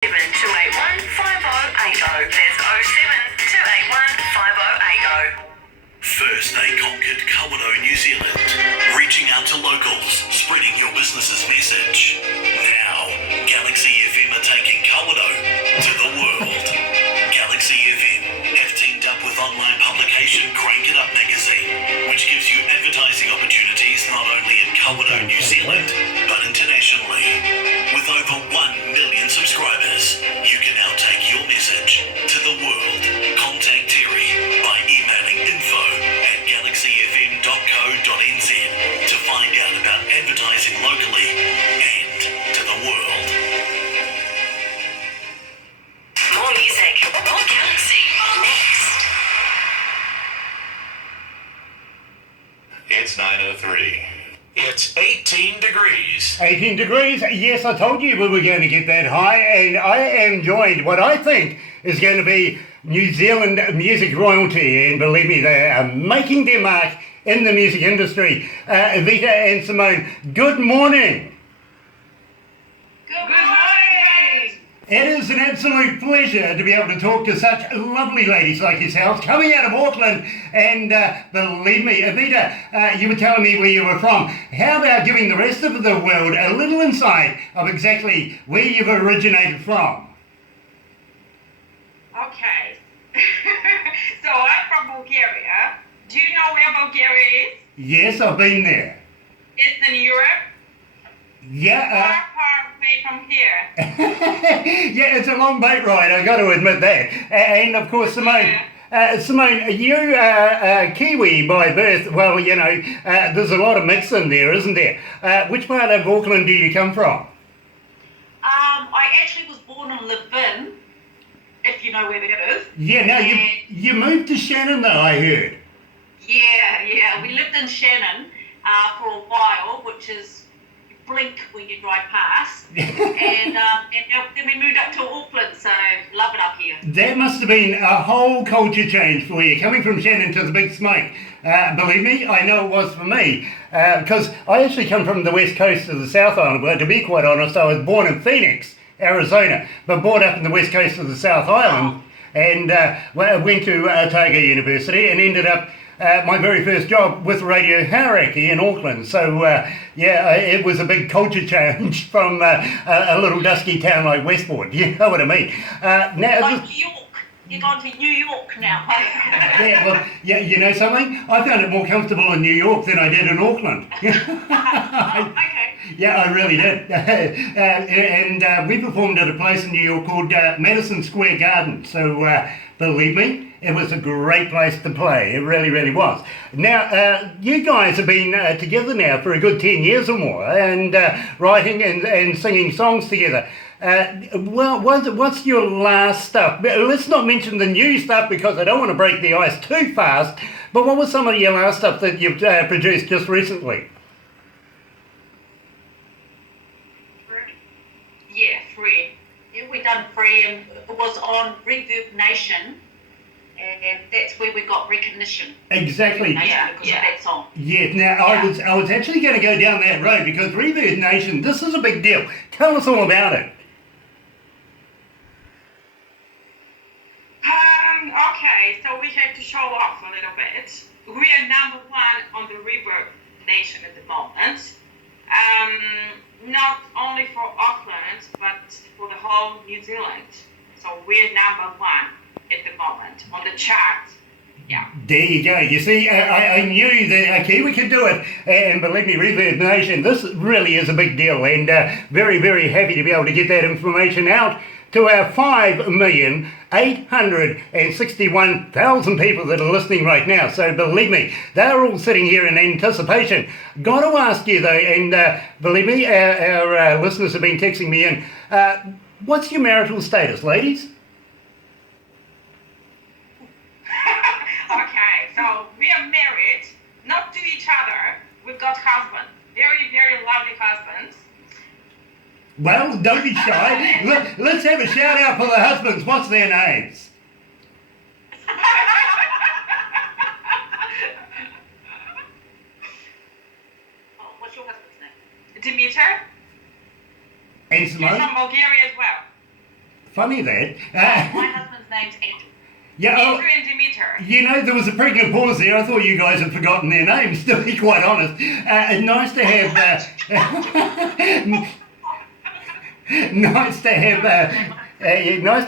07-281-5080. That's 07-281-5080. First they conquered Kawerau, New Zealand, reaching out to locals, spreading your business's message. Now, Galaxy FM are taking Kawerau to the world. Galaxy FM have teamed up with online publication Crank It Up magazine, which gives you advertising opportunities not only in Kawerau, New Zealand, but internationally. With over 1 million subscribers, you can now take your message to the world. Contact Terry by emailing info@galaxyfm.co.nz to find out about advertising locally and to the world. More music, more Galaxy, next. It's 9:03. It's 18 degrees. 18 degrees, yes, I told you we were going to get that high, and I am joined, what I think is going to be New Zealand music royalty, and believe me, they are making their mark in the music industry. Iveta and Simone, good morning. Good morning. It is an absolute pleasure to be able to talk to such lovely ladies like yourselves, coming out of Auckland, and believe me, Iveta, you were telling me where you were from. How about giving the rest of the world a little insight of exactly where you've originated from? Okay. So I'm from Bulgaria. Do you know where Bulgaria is? Yes, I've been there. It's in Europe. Yeah, Far away from here. yeah, it's a long boat ride, I got to admit that. And of course, Simone, Simone, you are Kiwi by birth. Well, you know, there's a lot of mix in there, isn't there? Which part of Auckland do you come from? I actually was born in Levin, if you know where that is. Yeah, no, you moved to Shannon though, I heard. Yeah. We lived in Shannon for a while, which is blink when you drive past. and then we moved up to Auckland, so love it up here. That must have been a whole culture change for you, coming from Shannon to the big smoke. Believe me, I know it was for me, because I actually come from the west coast of the South Island. Well, to be quite honest, I was born in Phoenix, Arizona, but brought up in the west coast of the South Island, and went to Otago University and ended up my very first job with Radio Hauraki in Auckland. So, it was a big culture change from a little dusky town like Westport. You know what I mean? Now, Like New York. You're going to New York now. yeah, well, yeah, you know something? I found it more comfortable in New York than I did in Auckland. Okay. Yeah, I really did. And we performed at a place in New York called Madison Square Garden. So, believe me, it was a great place to play. It really, really was. Now, you guys have been together now for a good 10 years or more, and writing and singing songs together. Well, what's your last stuff? Let's not mention the new stuff because I don't want to break the ice too fast, but what was some of your last stuff that you've produced just recently? Free. Yeah, we done free, and it was on Reverb Nation, and that's where we got recognition. Exactly. Because of that song. Yeah. Now I was actually going to go down that road because Reverb Nation, this is a big deal. Tell us all about it. Okay, so we have to show off a little bit. We are number one on the Reverb Nation at the moment. Not only for Auckland, but for the whole New Zealand. So we're number one at the moment on the chart. Yeah. There you go. You see, I knew that Kiwi could do it, and believe me, Reverb Nation, this really is a big deal, and very, very happy to be able to get that information out to our 5,861,000 people that are listening right now. So believe me, they're all sitting here in anticipation. Got to ask you though, and believe me, our listeners have been texting me in. What's your marital status, ladies? Okay, so we are married, not to each other. We've got husbands, very, very lovely husbands. Well, don't be shy. Let's have a shout out for the husbands. What's their names? What's your husband's name? Demeter. And He's Simone? from Bulgaria as well. Funny that. My husband's name's Andrew. Yeah, Andrew and Demeter. you know, there was a pregnant pause there. I thought you guys had forgotten their names, to be quite honest. Nice to have... nice to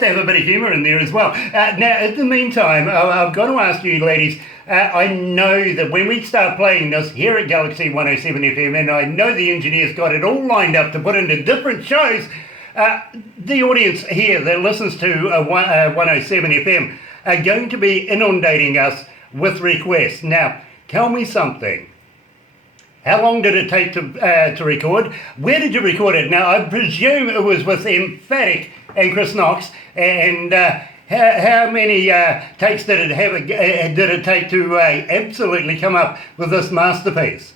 have a bit of humour in there as well. Now, in the meantime, I've got to ask you, ladies, I know that when we start playing this here at Galaxy 107 FM, and I know the engineers got it all lined up to put into different shows, the audience here that listens to 107 FM are going to be inundating us with requests. Now, tell me something. How long did it take to record? Where did you record it? Now, I presume it was with Emphatic and Chris Knox. And how many takes did it take to absolutely come up with this masterpiece?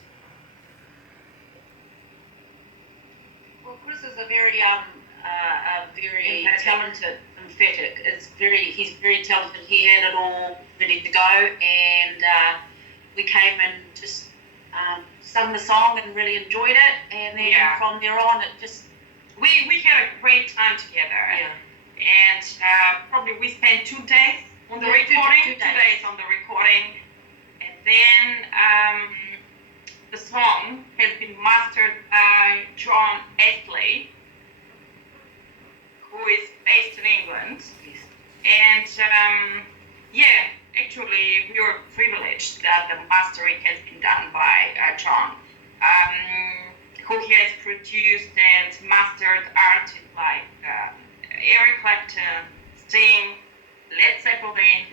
Well, Chris is a very talented emphatic. He's very talented. He had it all ready to go, and we came and just sung the song and really enjoyed it. And then from there on, it just we had a great time together. Yeah. And probably we spent 2 days on the recording. 2 days on the recording, and then the song has been mastered by John Astley, who is based in England. And actually we were privileged that the mastering has been done by John, who has produced and mastered artists like Eric Clapton, Sting, Led Zeppelin.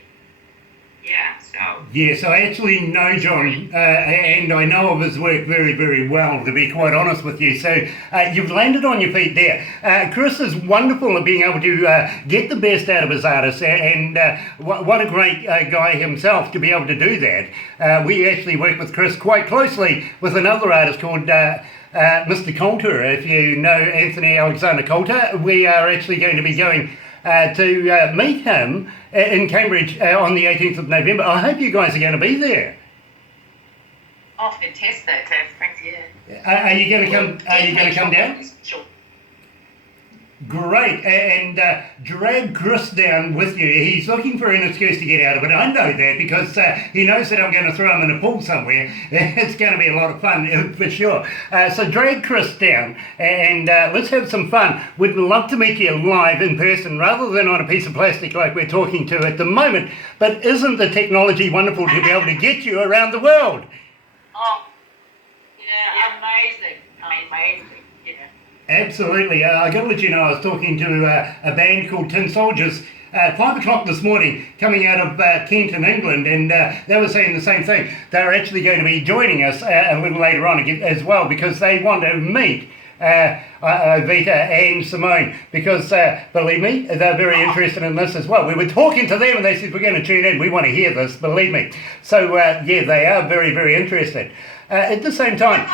Yes, I actually know John, and I know of his work very, very well, to be quite honest with you. So you've landed on your feet there. Chris is wonderful at being able to get the best out of his artists, and what a great guy himself to be able to do that. We actually work with Chris quite closely with another artist called Mr. Coulter. If you know Anthony Alexander Coulter, we are actually going to be going to meet him in Cambridge on the 18th of November. I hope you guys are going to be there. Oh, fantastic! Are you going to come? Are you going to come down? Sure. Great, and drag Chris down with you. He's looking for an excuse to get out of it. I know that because he knows that I'm going to throw him in a pool somewhere. It's going to be a lot of fun for sure. So drag Chris down and let's have some fun. We'd love to meet you live in person rather than on a piece of plastic like we're talking to at the moment. But isn't the technology wonderful to be able to get you around the world? Oh, yeah, amazing. Yeah. Absolutely. I got to let you know, I was talking to a band called Tin Soldiers at 5 o'clock this morning, coming out of Kent in England, and they were saying the same thing. They're actually going to be joining us a little later on as well, because they want to meet Iveta and Simone, because believe me, they're very interested in this as well. We were talking to them and they said, we're going to tune in, we want to hear this, believe me. So they are very, very interested. At the same time,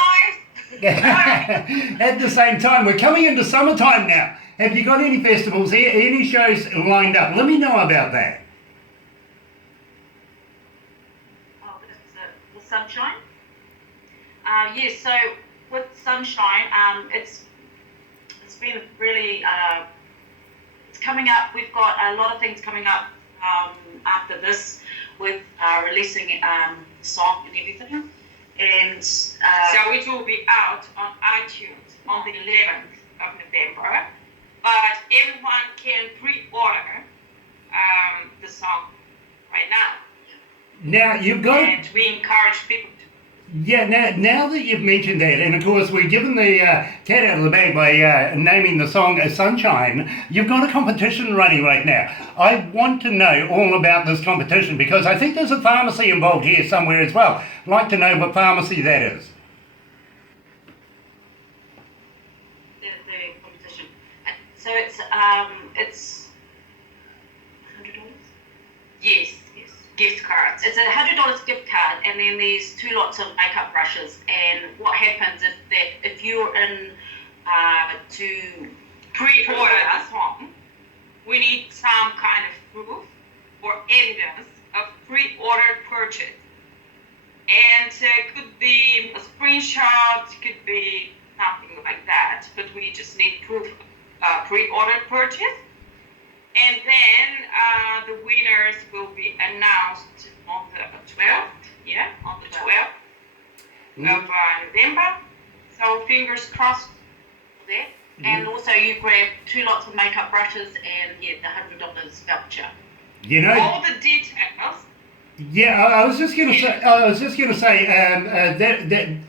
we're coming into summertime now. Have you got any festivals here, any shows lined up? Let me know about that. Oh, the Sunshine? Yes, so with Sunshine, it's been really, it's coming up. We've got a lot of things coming up after this with releasing the song and everything. And so it will be out on iTunes on the 11th of November, but everyone can pre-order the song right now. Now you've got, and we encourage people to. Yeah, now that you've mentioned that, and of course we're given the cat out of the bag by naming the song Sunshine, you've got a competition running right now. I want to know all about this competition because I think there's a pharmacy involved here somewhere as well. I'd like to know what pharmacy that is. The competition. So it's $100? Yes. Gift cards. It's a $100 gift card, and then there's 2 lots of makeup brushes. And what happens if you're in to pre-order a song, we need some kind of proof or evidence of pre-ordered purchase. And it could be a screenshot, could be something like that, but we just need proof of pre-ordered purchase. winners will be announced on the 12th. Yeah, on the 12th of November. So fingers crossed for that. And also you grab 2 lots of makeup brushes and the $100 voucher. You know, All the details. yeah, I was just going to say. That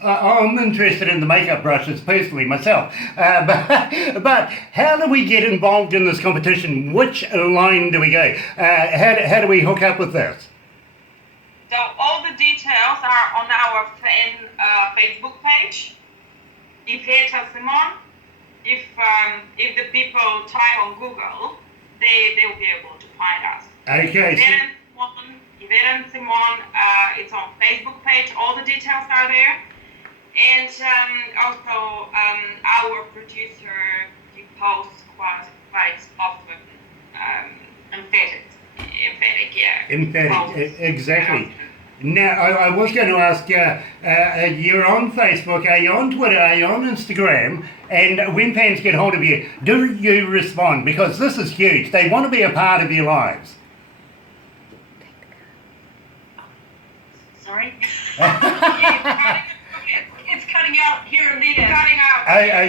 I'm interested in the makeup brushes personally myself. But how do we get involved in this competition? Which line do we go? How do we hook up with this? So all the details are on our Facebook page, Iveta Simone. If the people type on Google, they'll be able to find us. Okay. Iveta and Simone, it's on Facebook page. All the details are there. And also our producer, he posts quite often emphatic, exactly. Now, I was going to ask, you're on Facebook, are you on Twitter, are you on Instagram, and when fans get hold of you, do you respond? Because this is huge. They want to be a part of your lives. Sorry? It's cutting out here and there.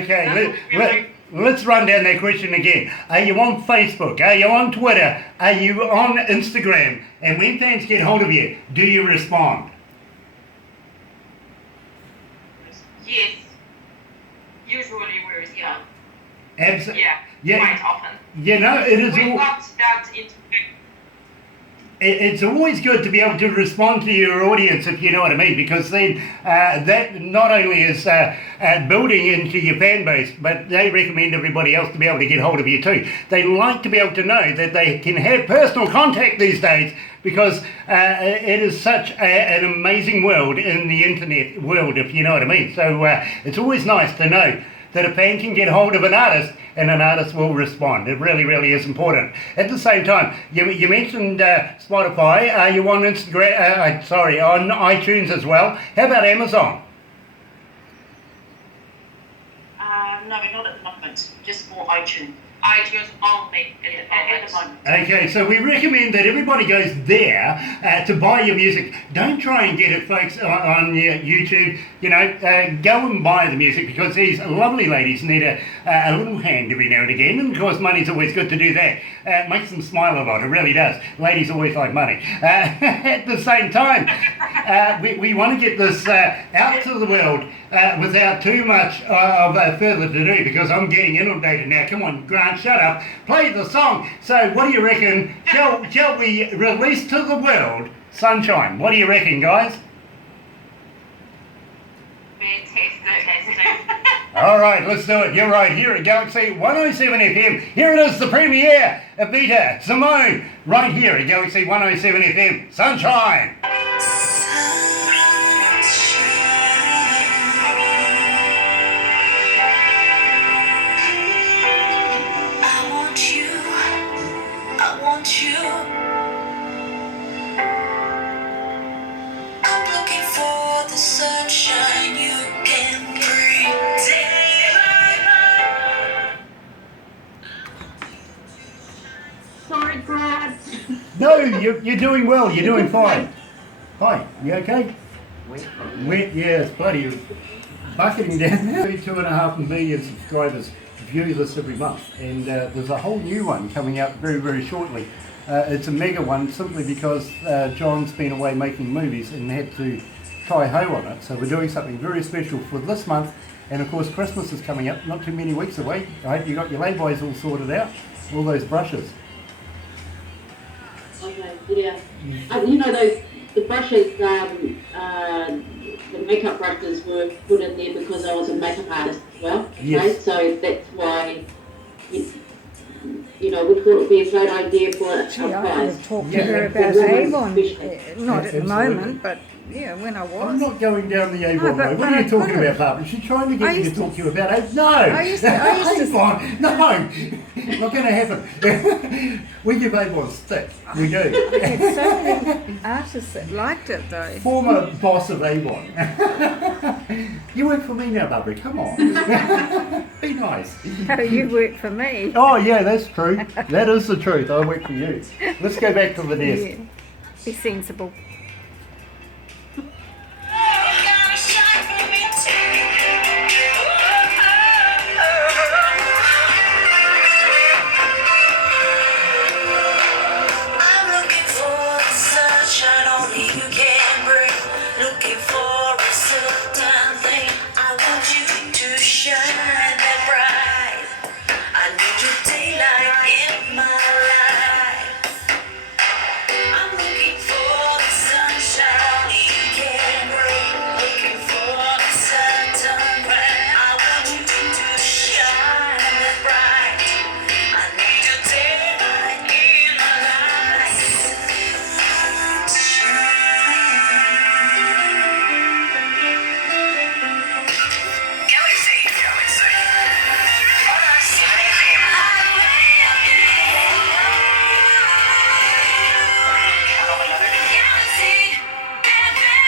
Okay, let's run down that question again. Are you on Facebook? Are you on Twitter? Are you on Instagram? And when fans get hold of you, do you respond? Yes. Usually we respond. Absolutely. Yeah, quite often. You know, it is We got that into it's always good to be able to respond to your audience, if you know what I mean, because then that not only is building into your fan base, but they recommend everybody else to be able to get hold of you too. They like to be able to know that they can have personal contact these days, because it is such an amazing world in the internet world, if you know what I mean. So it's always nice to know that a fan can get hold of an artist and an artist will respond. It really, really is important. At the same time, you mentioned Spotify. Are you on Instagram? On iTunes as well? How about Amazon? No, not at the moment. Just more iTunes. iTunes only at the moment. Okay, so we recommend that everybody goes there to buy your music. Don't try and get it, folks, on your YouTube. You know, go and buy the music, because these lovely ladies need a little hand every now and again. And of course, money's always good to do that. It makes them smile a lot, it really does. Ladies always like money. At the same time, we want to get this out to the world without too much of further to do, because I'm getting inundated now. Come on, Grant, shut up. Play the song. So what do you reckon? Shall we release to the world Sunshine? What do you reckon, guys? Fantastic. All right, let's do it. You're right, here at Galaxy 107 FM. Here it is, the premiere. Iveta, Simone, right here at Galaxy 107 FM. Sunshine. Sorry, Brad. No, you're doing well. You're doing fine. Hi, you okay? Wet, yes, buddy. Bucketing down now. 2.5 million subscribers view this every month, and there's a whole new one coming out very, very shortly. It's a mega one, simply because John's been away making movies and had to tie ho on it. So we're doing something very special for this month, and of course Christmas is coming up, not too many weeks away. I hope you got your lay-bys all sorted out, all those brushes. Okay, yeah. You know, the brushes, the makeup brushes were put in there because I was a makeup artist as well. Yes. Okay? So that's why, you know, we thought it would be a great idea for a Gee, I could prize. have talked Yeah, to her yeah. about For Avon. women especially. Not at the Absolutely. moment, but Yeah, when I I'm was. not going down the Avon No, but- road. What but are I you talking could've. about, Barbara? She's trying to I get me to used to- talk to you about it. No! I used to- Avon! No! Not going to happen. We give Avon stick. We do. I had so many artists that liked it though. Former boss of Avon. You work for me now, Barbara. Come on. Be nice. Oh, you work for me. Oh, yeah, that's true. That is the truth. I work for you. Let's go back to the desk. Yeah. Be sensible. I'm looking for the sunshine only you can bring. Looking for a certain thing. I want you to shine that bright. I need your daylight in my life. I'm looking for the sunshine only you can bring. Looking for a certain thing. I want you to shine that bright. I need your daylight in my life. Galaxy. 107fm.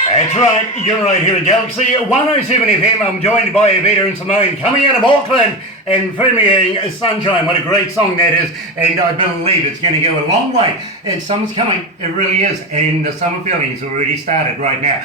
That's right, you're right here at Galaxy 107 FM. I'm joined by Iveta and Simone coming out of Auckland and premiering Sunshine. What a great song that is, and I believe it's going to go a long way. And summer's coming, it really is, and the summer feeling's already started right now.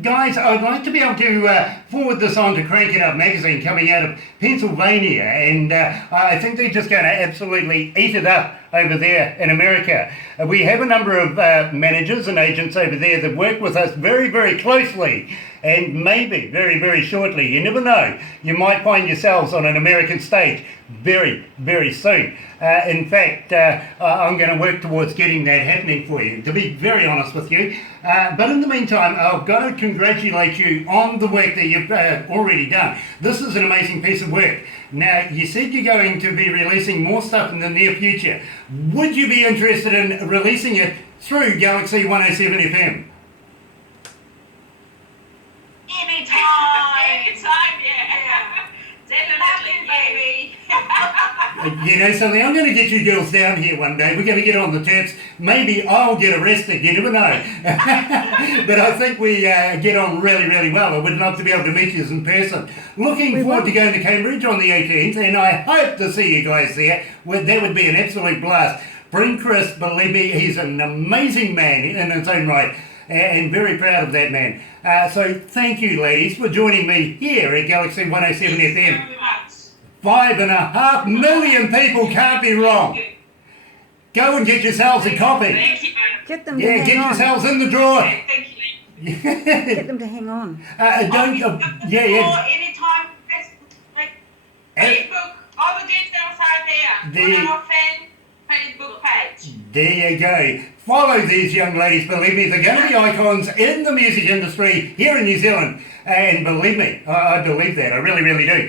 Guys, I'd like to be able to forward this on to Crank It Up magazine coming out of Pennsylvania, and I think they're just going to absolutely eat it up over there in America. We have a number of managers and agents over there that work with us very, very closely, and maybe very, very shortly, you never know, you might find yourselves on an American stage very, very soon. In fact, I'm going to work towards getting that happening for you, to be very honest with you. But in the meantime, I've got to congratulate you on the work that you've already done. This is an amazing piece of work. Now, you said you're going to be releasing more stuff in the near future. Would you be interested in releasing it through Galaxy 107 FM? Anytime, yeah. Definitely, baby. You know something, I'm going to get you girls down here one day. We're going to get on the taps. Maybe I'll get arrested, you never know. But I think we get on really, really well. I would love to be able to meet you in person. Looking forward to going to Cambridge on the 18th, and I hope to see you guys there. That would be an absolute blast. Bring Chris, believe me, he's an amazing man in his own right, and very proud of that man. So thank you, ladies, for joining me here at Galaxy 107 FM. Very much. 5.5 million people, can't be wrong. Go and get yourselves a copy. Thank you. Get them to Yeah, hang get on. yourselves in the drawer. Thank you. Get them to hang on. Don't, yeah. Or anytime, like Facebook, all the details are there. The- On our fan Facebook page. There you go. Follow these young ladies, believe me, they're going to be icons in the music industry here in New Zealand. And believe me, I believe that, I really, really do.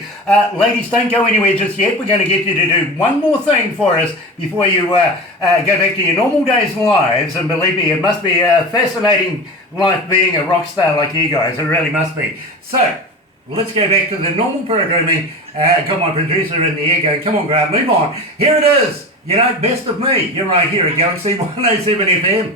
Ladies, don't go anywhere just yet. We're going to get you to do one more thing for us before you go back to your normal days' lives. And believe me, it must be a fascinating life being a rock star like you guys. It really must be. So, let's go back to the normal programming. Got my producer in the air going, come on, Grant, move on. Here it is. You know, best of me. You're right here at Galaxy 107 FM.